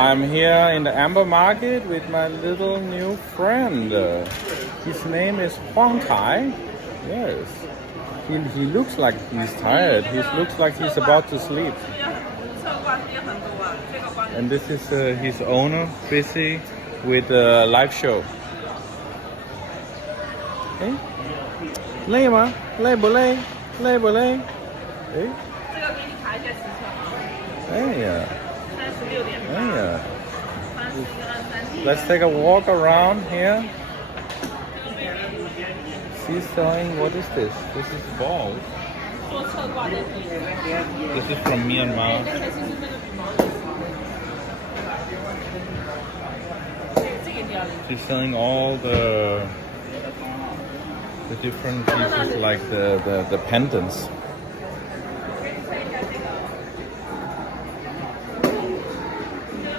I'm here in the Amber Market with my little new friend. His name is Huang Kai. Yes. He looks like he's tired. He looks like he's about to sleep. And this is his owner, busy with a live show. Hey, 累吗？累不累？累不累？哎，这个给你卡一下时辰啊。哎呀， 36.8。哎呀。 31、32。 Let's take a walk around here. She's selling, what is this? This is balls. 做侧挂的可以。 This is from Myanmar. 这个其实这个羽毛也是。这个掉了。 She's selling all the different pieces, like the pendants.